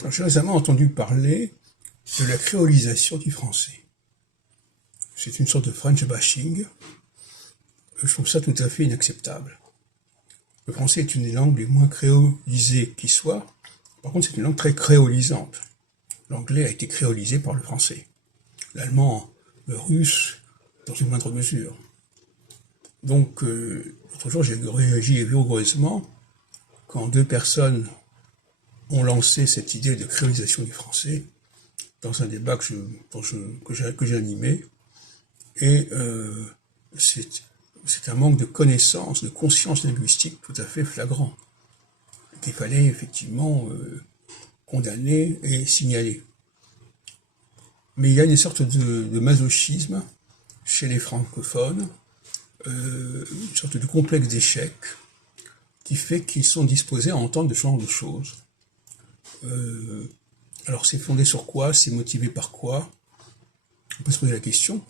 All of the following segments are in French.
Alors, j'ai récemment entendu parler de la créolisation du français. C'est une sorte de French bashing. Je trouve ça tout à fait inacceptable. Le français est une des langues les moins créolisées qui soit. Par contre, c'est une langue très créolisante. L'anglais a été créolisé par le français. L'allemand, le russe, dans une moindre mesure. Donc, l'autre jour, j'ai réagi vigoureusement quand deux personnes ont lancé cette idée de créolisation du français dans un débat que j'ai animé. Et c'est un manque de connaissance, de conscience linguistique tout à fait flagrant, qu'il fallait effectivement condamner et signaler. Mais il y a une sorte de masochisme chez les francophones, une sorte de complexe d'échec qui fait qu'ils sont disposés à entendre de ce genre de choses. Alors c'est fondé sur quoi? C'est motivé par quoi? On peut se poser la question.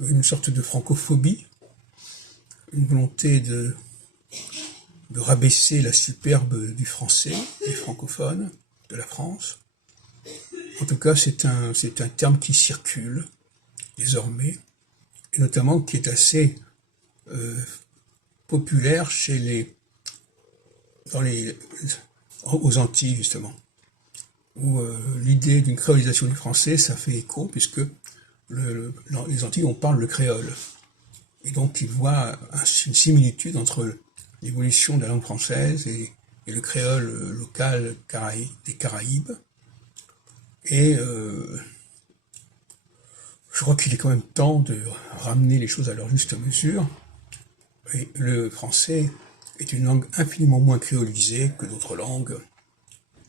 Une sorte de francophobie, une volonté de rabaisser la superbe du français, des francophones, de la France. En tout cas, c'est un terme qui circule désormais, et notamment qui est assez populaire aux Antilles, justement, où l'idée d'une créolisation du français, ça fait écho, puisque les Antilles, on parle le créole. Et donc, ils voient une similitude entre l'évolution de la langue française et le créole local des Caraïbes. Et je crois qu'il est quand même temps de ramener les choses à leur juste mesure. Et le français est une langue infiniment moins créolisée que d'autres langues.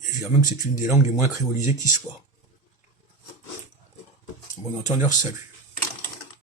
Et je dirais même que c'est une des langues les moins créolisées qui soit. Bon entendeur, salut.